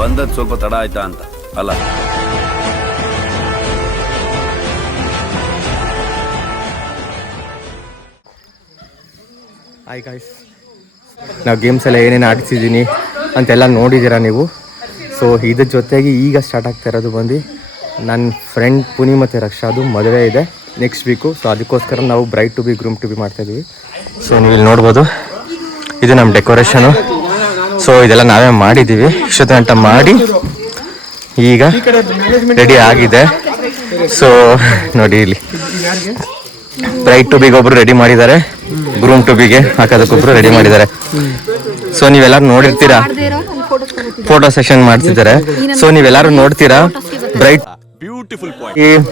ಬಂದದ್ದು ಸ್ವಲ್ಪ ತಡ ಆಯ್ತಾ ಅಂತ ಅಲ್ಲ. ಹಾಯ್ ಗಾಯ್ಸ್, ನಾವು ಗೇಮ್ಸ್ ಎಲ್ಲ ಏನೇನು ಆಡಿಸಿದ್ದೀನಿ ಅಂತೆಲ್ಲ ನೋಡಿದ್ದೀರಾ ನೀವು. ಸೊ ಇದ್ರ ಜೊತೆಗೆ ಈಗ ಸ್ಟಾರ್ಟ್ ಆಗ್ತಾ ಇರೋದು ಬಂದು ನನ್ನ ಫ್ರೆಂಡ್ ಪುನಿ ಮತ್ತು ರಕ್ಷಾದು ಮದುವೆ ಇದೆ ನೆಕ್ಸ್ಟ್ ವೀಕು. ಸೊ ಅದಕ್ಕೋಸ್ಕರ ನಾವು bride to be groom to be ಮಾಡ್ತಾಯಿದ್ದೀವಿ. ಸೊ ನೀವು ಇಲ್ಲಿ ನೋಡ್ಬೋದು, ಇದು ನಮ್ಮ ಡೆಕೋರೇಷನು. ಸೊ ಇದೆಲ್ಲ ನಾವೇ ಮಾಡಿದ್ದೀವಿ, ಇಷ್ಟೊತ್ತಂಟ ಮಾಡಿ ಈಗ ರೆಡಿ ಆಗಿದೆ. ಸೊ ನೋಡಿ ಇಲ್ಲಿ ಬ್ರೈಡ್ ಟು ಬಿಗೆ ಒಬ್ರು ರೆಡಿ ಮಾಡಿದ್ದಾರೆ, ಗ್ರೂಮ್ ಟು ಬಿಗೆ ಹಾಕೋದಕ್ಕೊಬ್ರು ರೆಡಿ ಮಾಡಿದ್ದಾರೆ. ಸೊ ನೀವೆಲ್ಲರೂ ನೋಡಿರ್ತೀರಾ, ಫೋಟೋ ಸೆಷನ್ ಮಾಡ್ತಿದ್ದಾರೆ. ಸೊ ನೀವೆಲ್ಲರೂ ನೋಡ್ತೀರಾ, ಬ್ರೈಡ್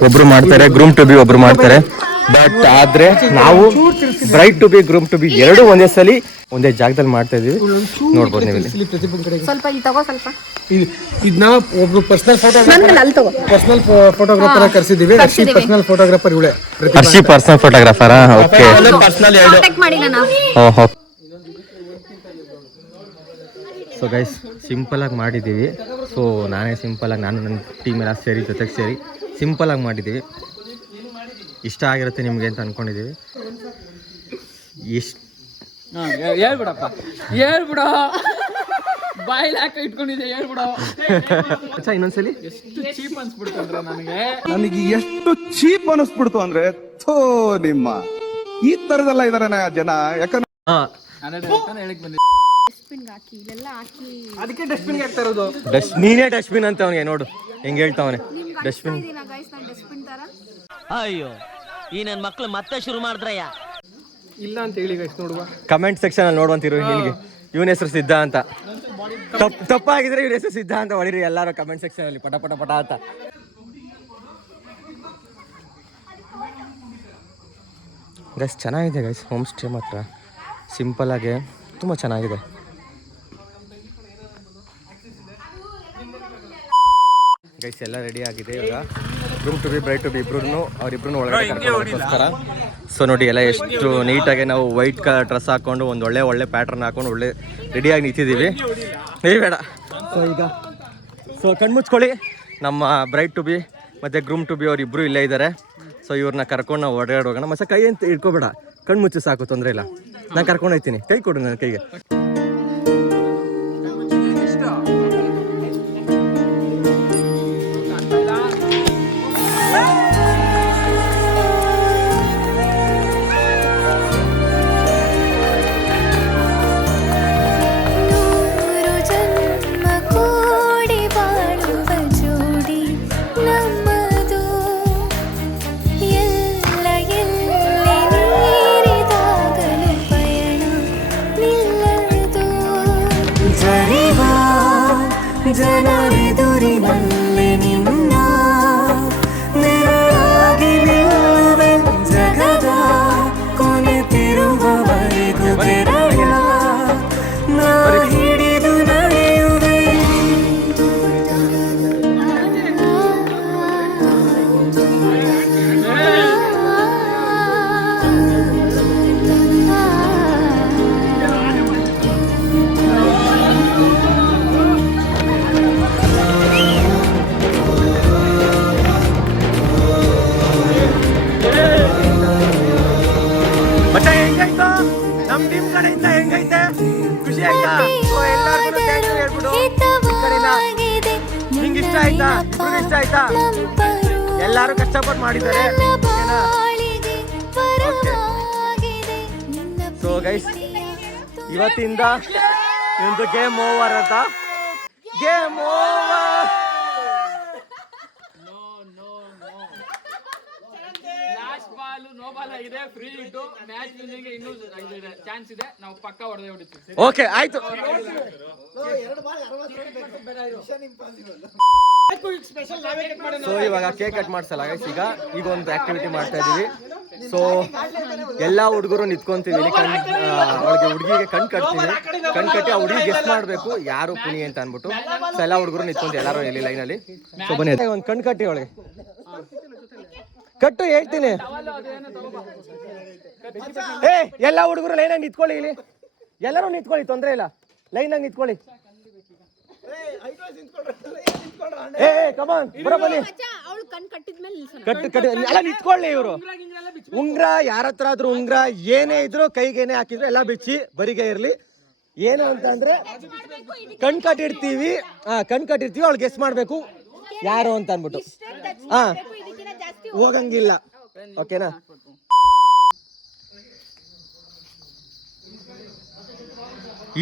ಒಬ್ರು ಮಾಡ್ತಾರೆ, ಗ್ರೂಮ್ ಟು ಬಿ ಒಬ್ರು ಮಾಡ್ತಾರೆ. ಬಟ್ ಆದ್ರೆ ನಾವು bride to be groom to be ಎರಡು ಒಂದೇ ಸಲ ಒಂದೇ ಜಾಗದಲ್ಲಿ ಮಾಡ್ತಾ ಇದೀವಿ. ನೋಡ್ಬೋದು ನೀವು ಇದನ್ನ ಒಬ್ರು ಪರ್ಸನಲ್ ಫೋಟೋಗ್ರಾಫರ್ ಕರ್ಸಿದೀವಿ. ಪರ್ಸನಲ್ ಫೋಟೋಗ್ರಾಫರ್ ಇವಳೆ, Hershey personal ಫೋಟೋಗ್ರಾಫರಾ? Okay. So guys, ಸಿಂಪಲಾಗಿ ಮಾಡಿದ್ದೀವಿ. ಸೊ ನಾನೇ ಸಿಂಪಲಾಗಿ, ನಾನು ನನ್ನ ಟೀಮ್ ಎಲ್ಲ ಸೇರಿ ಜೊತೆಗೆ ಸೇರಿ ಸಿಂಪಲಾಗಿ ಮಾಡಿದ್ದೀವಿ. ಇಷ್ಟ ಆಗಿರುತ್ತೆ ನಿಮಗೆ ಅಂತ ಅಂದ್ಕೊಂಡಿದ್ದೀವಿ. ಎಷ್ಟು ಹೇಳ್ಬಿಡಪ್ಪ, ಹೇಳ್ಬಿಡ, ಬಾಯಿಲ್ ಹಾಕ ಇಟ್ಕೊಂಡಿದ್ದೆ, ಹೇಳ್ಬಿಡ. ಇನ್ನೊಂದ್ಸಲಿ ಎಷ್ಟು ಚೀಪ್ ಅನ್ಸ್ಬಿಡ್ತು ಅಂದ್ರೆ ನನಗೆ ಎಷ್ಟು ಚೀಪ್ ಅನಿಸ್ಬಿಡ್ತು ಅಂದ್ರೆ, ಥೋ ನಿಮ್ಮ ಈ ತರದೆಲ್ಲ ಇದಾರೆ ಜನ. ಯಾಕಂದ್ರೆ ಅದಕ್ಕೆ ಡಸ್ಟ್ಬಿನ್ ಹಾಕ್ತಾ ಇರೋದು. ನೀನೇ ಡಸ್ಟ್ಬಿನ್ ಅಂತ ಅವನಿಗೆ ನೋಡು ಹೆಂಗ್ ಹೇಳ್ತಾವನೆ. ಡಸ್ಟ್ಬಿನ್ ಅಯ್ಯೋ, ಈ ನನ್ನ ಮಕ್ಳು ಮತ್ತೆ ಶುರು ಮಾಡಿದ್ರಯ್ಯ. ಇಲ್ಲ ಅಂತ ಹೇಳಿ ಗೈಸ್, ನೋಡುವ ಕಮೆಂಟ್ ಸೆಕ್ಷನ್ ಅಲ್ಲಿ ನೋಡುವಂತಿರು ನಿನ್ಗೆ ಇವನ ಹೆಸರು ಸಿದ್ಧ ಅಂತ. ತಪ್ಪಾಗಿದ್ರೆ ಇವ್ರ ಹೆಸರು ಸಿದ್ಧ ಅಂತ ಹೊಡಿರಿ ಎಲ್ಲಾರು ಕಮೆಂಟ್ ಸೆಕ್ಷನ್ ಅಲ್ಲಿ, ಪಟ ಪಟ ಪಟ ಅಂತ. ಗೈಸ್ ಚೆನ್ನಾಗಿದೆ ಗೈಸ್, ಹೋಮ್ ಸ್ಟೇ ಮಾತ್ರ ಸಿಂಪಲ್ ಆಗಿ ತುಂಬ ಚೆನ್ನಾಗಿದೆ. ಗೈಸ್ ಎಲ್ಲ ರೆಡಿ ಆಗಿದೆ. ಇವಾಗ groom to be bride to be ಅವರಿಬ್ರು ಒಳಗಡೆ ಕರ್ಕೊಂಡೋಗೋಸ್ಕರ. ಸೊ ನೋಡಿ ಎಲ್ಲ ಎಷ್ಟು ನೀಟಾಗಿ ನಾವು ವೈಟ್ ಕಲರ್ ಡ್ರೆಸ್ ಹಾಕೊಂಡು ಒಂದು ಒಳ್ಳೆ ಪ್ಯಾಟ್ರನ್ ಹಾಕೊಂಡು ಒಳ್ಳೆ ರೆಡಿಯಾಗಿ ನಿಂತಿದ್ದೀವಿ. ಬೇಡ. ಸೊ ಕಣ್ಮುಚ್ಕೊಳ್ಳಿ, ನಮ್ಮ ಬ್ರೈಡ್ ಟು ಬಿ ಮತ್ತು ಗ್ರೂಮ್ ಟು ಬಿ ಅವರಿಬ್ಬರು ಇಲ್ಲೇ ಇದ್ದಾರೆ. ಸೊ ಇವ್ರನ್ನ ಕರ್ಕೊಂಡು ನಾವು ಹೊರಗಡೆ ಹೋಗೋಣ. ಮತ್ತೆ ಕೈ ಅಂತ ಇಟ್ಕೋಬೇಡ, ಕಣ್ಮುಚ್ಚು ಸಾಕು, ತೊಂದರೆ ಇಲ್ಲ. ನಾನು ಕರ್ಕೊಂಡು ಹೋಗ್ತೀನಿ, ಕೈ ಕೊಡು ನನ್ನ ಕೈಗೆ. ಜನರೆದುರಿನಲ್ಲಿ ನಿನ್ನ ನೆರಳಾಗಿ ನಿಲ್ಲುವೆ, ಜಗದ ಕೊನೆತಿರುವವರೆಗೂ ಬೆರಳ ನಾ ಹಿಡಿದು ನಡೆಯುವೆ. ಖುಷಿ ಆಯ್ತಾ? ಎಲ್ಲರಿಗೂ ನಿಂಗೆ ಇಷ್ಟ ಆಯ್ತಾ? ಇಷ್ಟ ಆಯ್ತಾ? ಎಲ್ಲರೂ ಕಷ್ಟಪಟ್ಟು ಮಾಡಿದ್ದಾರೆ. ಸೊ ಗೈಸ್, ಇವತ್ತಿಂದ ಒಂದು ಗೇಮ್ ಓವರ್ ಅಂತ. Game over. ಫ್ರೀ ಇಟ್ಟು ಮ್ಯಾಚ್ ವಿನ್ನಿಂಗ್ ಇನ್ನೂ ಚಾನ್ಸ್ ಇದೆ, ನಾವು ಪಕ್ಕ ಹೊಡೆದೇ ಹೊಡಿತೀವಿ. ಓಕೆ ಆಯ್ತು. ಸೊ ಇವಾಗ ಕೇಕ್ ಕಟ್ ಮಾಡ್ಸಲ್ಲ ಗೈಸ್. ಈಗ ಒಂದು ಆಕ್ಟಿವಿಟಿ ಮಾಡ್ತಾ ಇದೀವಿ. ಸೊ ಎಲ್ಲ ಹುಡುಗರು ನಿಂತ್ಕೊಂತೀವಿ, ಅವಳಿಗೆ ಹುಡುಗಿಗೆ ಕಣ್ ಕಟ್ತೀವಿ. ಕಣ್ ಕಟ್ಟಿ ಆ ಹುಡುಗಿ ಗೆಸ್ಟ್ ಮಾಡಬೇಕು ಯಾರು ಪುನಿ ಅಂತ ಅಂದ್ಬಿಟ್ಟು. ಸೊ ಎಲ್ಲ ಹುಡುಗರು ನಿಂತ್ಕೊಂತೀವಿ, ಎಲ್ಲರೂ ಇಲ್ಲಿ ಲೈನಲ್ಲಿ. ಸೊ ಬನ್ನಿ, ಒಂದು ಕಣ್ ಕಟ್ಟಿ ಅವಳಿಗೆ. ಕಟ್ಟು ಹೇಳ್ತೀನಿ. ಎಲ್ಲ ಹುಡುಗರು ಲೈನಾಗಿ ನಿಂತ್ಕೊಳ್ಳಿ, ಇಲ್ಲಿ ಎಲ್ಲರೂ ನಿಂತ್ಕೊಳ್ಳಿ, ತೊಂದರೆ ಇಲ್ಲ, ಲೈನಾಗಿ ನಿಂತ್ಕೊಳ್ಳಿ. ಏ ಕಮಾನ್ ಬರೋ ಬನ್ನಿ. ಅವಳು ಕಣ್ ಕಟ್ಟಿದ್ಮೇಲೆ ನಿಲ್ಸೋಣ. ಕಟ್ಟು ಎಲ್ಲ ನಿಂತ್ಕೊಳ್ಳಿ ಇವರು. ಉಂಗ್ರ ಯಾರ ಹತ್ರ ಆದ್ರೂ ಉಂಗ್ರ ಏನೇ ಇದ್ರು ಕೈಗೇನೆ ಹಾಕಿದ್ರು ಎಲ್ಲ ಬಿಚ್ಚಿ ಬರಿಗೆ ಇರ್ಲಿ. ಏನು ಅಂತ ಅಂದ್ರೆ ಕಣ್ ಕಟ್ಟಿರ್ತೀವಿ ಅವ್ಳು ಗೆಸ್ ಮಾಡ್ಬೇಕು ಯಾರು ಅಂತ ಅನ್ಬಿಟ್ಟು. ಹಾ ಹೋಗಂಗಿಲ್ಲ, ಓಕೆನಾ?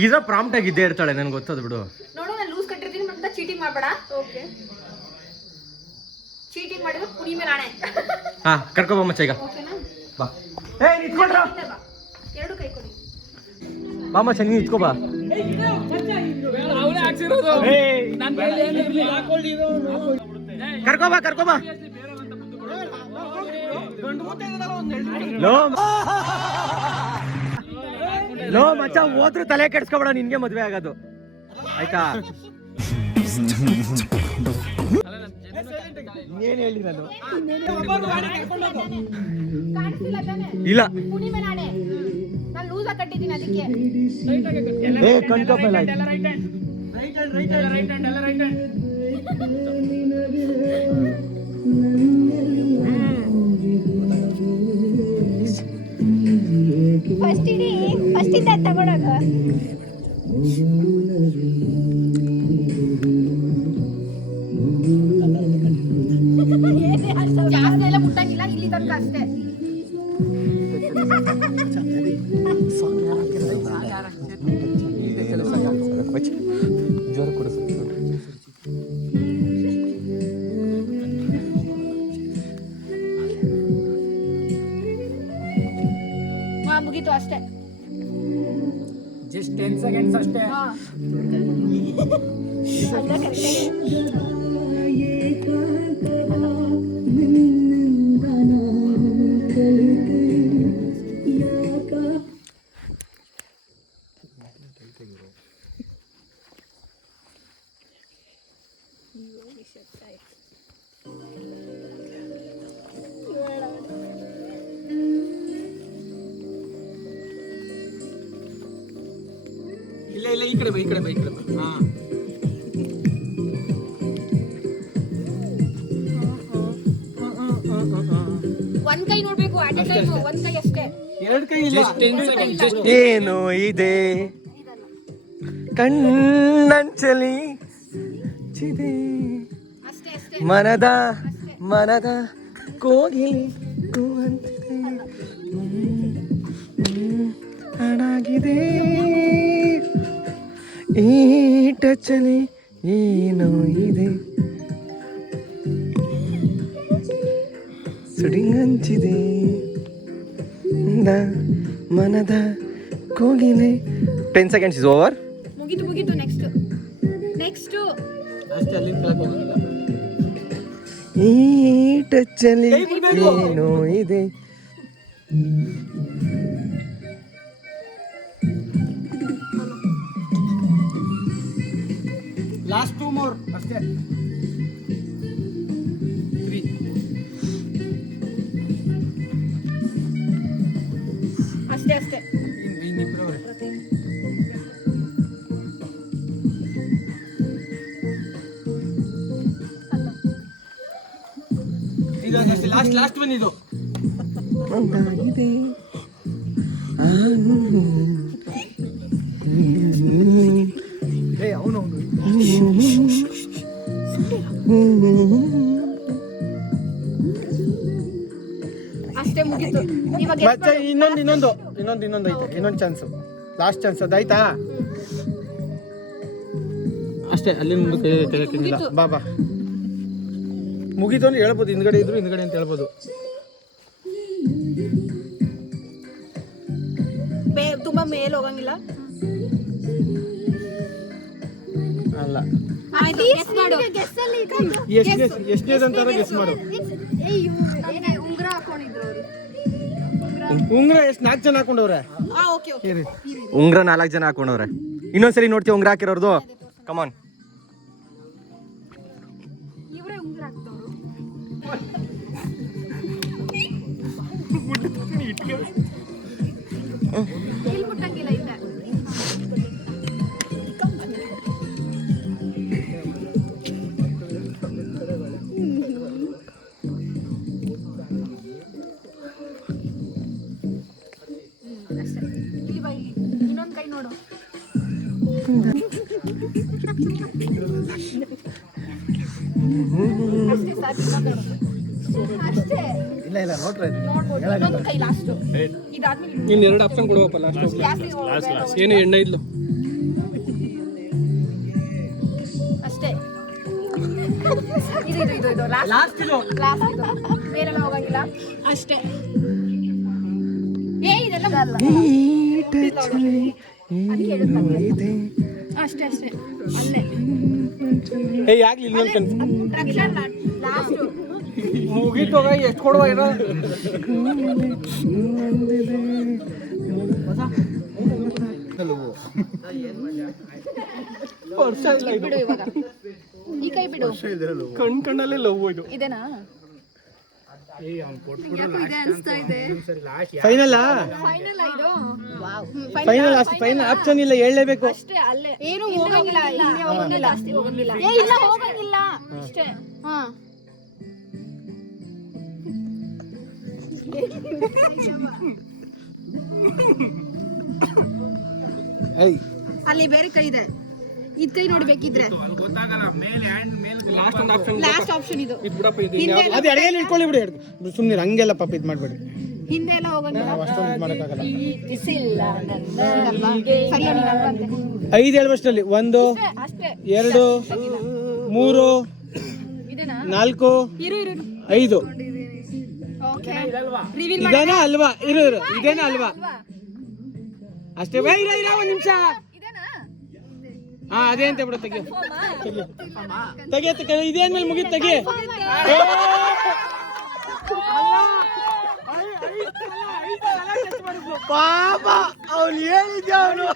ಈಗ ಪ್ರಾಂಪ್ಟ್ ಆಗಿ ಇದ್ದೇ ಇರ್ತಾಳೆ, ನನ್ಗೆ ಗೊತ್ತದು ಬಿಡು. ನೋಡು, ನಾನು ಲೂಸ್ ಕಟ್ಟಿರ್ತೀನಿ ಮತ್ತೆ ಚೀಟಿಂಗ್ ಮಾಡಬೇಡ. ಓಕೆ, ಚೀಟಿಂಗ್ ಮಾಡಿದ್ರೆ ಕುಡಿ ಮೇಲೆ ಆಣೆ. ಹಾ, ಕರ್ಕೊಬ ಮಚ್ಚ ಈಗ. ಓಕೆನಾ? ಬಾ. ಏ ನಿಂತ್ಕೊಳ್ರ. ಎರಡು ಕೈ ಕೊಡಿ. ಬಾ ಮಚ್ಚ, ನೀನು ನಿಂತ್ಕೋ ಬಾ. ಅವನೇ ಹಾಕ್ಸಿರೋದು. ನನ್ನ ಕೈಲಿ ಏನಿರ್ಲಿ. ಕರ್ಕೊಬಾ. ಲೋ ಮಚ್ಚ, ಹೋದ್ರು ತಲೆ ಕೆಡ್ಸ್ಕೊಬೇಡ, ನಿನ್ಗೆ ಮದ್ವೆ ಆಗೋದು ಆಯ್ತಾ? ಏನ್ ಹೇಳಿ ನಾನು ಕಾಣಿಸ್ತಿಲ್ಲ ತಾನೆ? ಇಲ್ಲ. ಕುಡಿ ಮೇಲೆ ಆಣೆ. ನಾನು ಲೂಸ್ ಆಗಿ ಕಟ್ಟಿದ್ದೀನಿ ಅದಕ್ಕೆ. ಏ ಕಣ್ಕೊಪ್ಪಲ್ಲ. ಫಸ್ಟ್ ಇಡಿ, ಫಸ್ಟ್ ಇಂದ ತಗೊಳೋದು. ಜಾಸ್ತಿ ಎಲ್ಲ ಮುಟ್ಟಂಗಿಲ್ಲ, ಇಲ್ಲಿ ತನಕ ಅಷ್ಟೇ. ಜ್ವರ ಕೊಡು. ಮುಗೀತು ಅಷ್ಟೇ. ಜಸ್ಟ್ 10 seconds ಅಷ್ಟೇ. ಇಲ್ಲ, ಈ ಕಡೆ ಬೈ. ಹಾ, ಒಂದ್ ಕೈ ನೋಡ್ಬೇಕು, ಅಟ್ ಎ ಟೈಮ್ ಒಂದ್ ಕೈ ಅಷ್ಟೇ. ಎರಡು ಕೈ ಇಲ್ಲ. 10 seconds. ಏನು ಇದೆ ಕಣ್ಣಂಚಲಿ ಚಿದೆ ಅಷ್ಟೇ. ಮನದ ಕೋಗಿಲಿ ಕೂವಂತಿದೆ ಹಾಡಾಗಿದೆ ಈ ಟಚಲಿ ಏನೋ ಇದೆ ಸುಡಿಂಗಂಚಿದೆ ಮನದ ಕೋಗಿಲೆ. 10 seconds is over. ಮುಗೀತು. ನೆಕ್ಸ್ಟ್ ಅಷ್ಟೇ, ಅಲ್ಲಿ ಕೆಳಗೆ ಹೋಗಲ್ಲ. ಈ ಟಚಲಿ ಏನೋ ಇದೆ. ಲಾಸ್ಟ್ 2 more ಅಷ್ಟೇ. 3 ಅಷ್ಟೇ. ಇನ್ನಿಬ್ರು ಇದು ಲಾಸ್ಟ್ ಒನ್ ಇದು. ಒಂದಾಗಿದೆ ಅವನು ಅಷ್ಟೇ, ಮುಗೀತು. ಇವಾಗ ಮತ್ತೆ ಇನ್ನೊಂದು ಐತೆ, ಇನ್ನೊಂದು ಚಾನ್ಸು, ಲಾಸ್ಟ್ ಚಾನ್ಸ್ ಅದಾಯ್ತಾ? ಅಷ್ಟೇ, ಅಲ್ಲಿ ಮುಂದೆ ತೆಗೆತಿಲ್ಲ. ಬಾ ಮುಗೀತು ಅಂತ ಹೇಳ್ಬೋದು, ಹಿಂದ್ಗಡೆ ಇದ್ರು ಹಿಂದ್ಗಡೆ ಅಂತ ಹೇಳ್ಬೋದು. ತುಂಬಾ ಮೇಲೆ ಹೋಗಂಗಿಲ್ಲ ಅಲ್ಲ. ಎಷ್ಟನೇದು ಅಂತಾರ ಗೆಸ್ ಮಾಡು. ಉಂಗ್ರ ಹಾಕೊಂಡಿದ್ರು ಉಂಗ್ರ ಎಷ್ಟು 4 ಜನ ಹಾಕೊಂಡವ್ರೆ. ಉಂಗ್ರ 4 ಜನ ಹಾಕೊಂಡವ್ರೆ. ಇನ್ನೊಂದ್ಸರಿ ನೋಡ್ತೀವಿ ಉಂಗ್ರ ಹಾಕಿರೋರ್ದು. ಕಮಾನ್. ಇವರೇ ಉಂಗ್ರ ಹಾಕ್ತವ್ರು. ಇಲ್ಲಿ ಮುಟ್ಟಂಗಿಲ್ಲ. ಇಲ್ಲ ಅಷ್ಟೇ ಇಲ್ಲ ಇಲ್ಲ ನೋಡ್ರಿ ನೋಡ್ಬೋದು ಇನ್ನೊಂದು ಕೈ ಲಾಸ್ಟ್ ಇದಾದ್ಮೇಲೆ ಇನ್ನು 2 ಆಪ್ಷನ್ ಕೊಡುವಪ್ಪ ಲಾಸ್ಟ್ ಏನು ಎಣ್ಣೆ ಇದ್ಲು ಅಷ್ಟೇ ಇದು ಲಾಸ್ಟ್ ಇದು ಬೇರೆಲ್ಲ ಹೋಗಂಗಿಲ್ಲ ಅಷ್ಟೇ ಇದೆಲ್ಲ ಅಲ್ಲ ಅಷ್ಟೇ ಅಷ್ಟೇ ಅಲ್ಲೇ ಆಗ್ಲಿ ಇನ್ನೊಂದು ರಕ್ಷಾ ಲಾಸ್ಟ್ ಮುಗೀತು ಎಷ್ಟು ಕೊಡುವ ಏನೋ ವರ್ಷ ಇಲ್ಲ ಇದು ಬಿಡು ಇವಾಗ ಈ ಕೈ ಬಿಡು ಕಣ್ಣಲ್ಲೇ ಲವ್ ಇದು ಇದೇನಾ ಯಾಕೋ ಇದೆ ಅನಿಸ್ತಾ ಇದೆ ಫೈನಲ್ ಫೈನಲ್ ಇದು ಫೈನಲ್ ಅಷ್ಟು ಫೈನಲ್ ಆಪ್ಷನ್ ಇಲ್ಲ ಹೇಳಲೇಬೇಕು. ಅಷ್ಟೇ ಅಲ್ಲೇ ಏನು ಹೋಗಂಗಿಲ್ಲ ಇಲ್ಲಿ ಹೋಗಂಗಿಲ್ಲ ಜಾಸ್ತಿ ಹೋಗಂಗಿಲ್ಲ ಇಲ್ಲ ಹೋಗಂಗಿಲ್ಲ ಅಷ್ಟೇ ಹಾ ಅಲ್ಲಿ ಬೇರೆ ಕೈ ಇದೆ ಇದ್ ಕೈ ನೋಡ್ಬೇಕಿದ್ರೆ ಲಾಸ್ಟ್ ಆಪ್ಷನ್ ಇದು ಅದು ಎಡಗೈಲಿ ಇಟ್ಕೊಳ್ಳಿ ಬಿಡಿ ಸುಮ್ಮನೆ ಹಂಗೆಲ್ಲ ಪಾಪ ಇದು ಮಾಡಬೇಡಿ. ಹಿಂದೆ ಎಲ್ಲ ಹೋಗಂಗಿಲ್ಲ ಅಷ್ಟೊಂದು ಇದು ಮಾಡೋಕ್ಕಾಗಲ್ಲ. ಸರಿಯಾ ನೀನು ಅಲ್ವಂತೆ 5 ಹೇಳುವಷ್ಟರಲ್ಲಿ 1 ಅಷ್ಟೇ 2 3 ಇದೇನಾ 4 ಇರು 5 ಓಕೆ ರಿವೀಲ್ ಇದೇನಾ ಅಲ್ವಾ ಇರು ಇದೇನಾ ಅಲ್ವಾ ಅಷ್ಟೇ ಬೈ ಇರ ಒಂದು ನಿಮಿಷ ಇದೇನಾ ಹಾ ಅದೇ ಅಂತ ಬಿಡು ತೆಗಿ ತೆಗಿ ಇದೇನ್ಮೇಲೆ ಮುಗಿತು ತೆಗಿ ಪಾಪ ಅವ್ನು ಹೇಳಿದ್ದ ಅವನು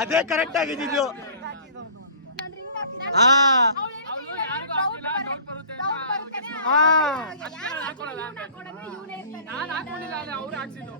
ಅದೇ ಕರೆಕ್ಟ್ ಆಗಿದ್ದು. ಹಾ ನಾನು ಹಾಕೊಂಡಿಲ್ಲ ಅವ್ರು ಹಾಕ್ಸಿದ್ದು